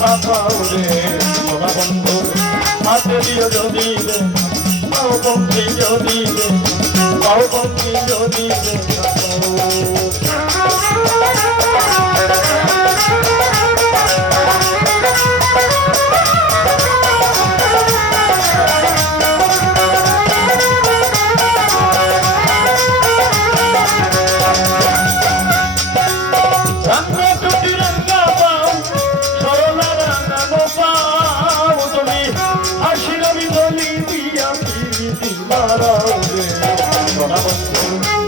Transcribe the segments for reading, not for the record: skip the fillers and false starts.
পাওরে সোনা বন্ধু হাতে দিও যদি রে পাও পঙ্কি যদি রে পাও পঙ্কি যদি রে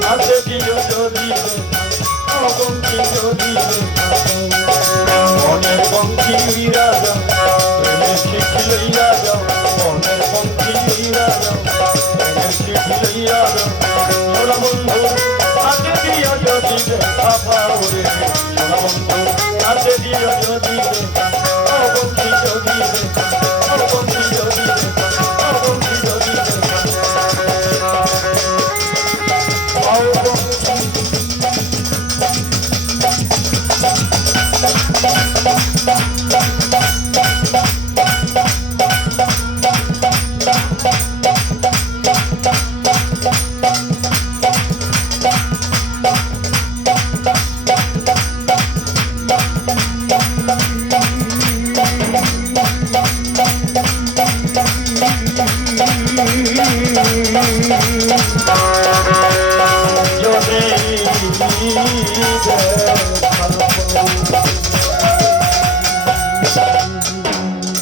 হাতে দিও যদি রে পঙ্কি যদি রে মনের পঙ্কি উইরা যাও প্রেমের চিঠি লইয়া যাও মনের পঙ্কি উইরা যাও প্রেমের চিঠি লইয়া যাও সোনা বন্ধু হাতে দিও যদি রে পাওরে সোনা বন্ধু হাতে দিও যদি রে পঙ্কি যদি রে পঙ্কি যদি রে পঙ্কি যদি রে Your name is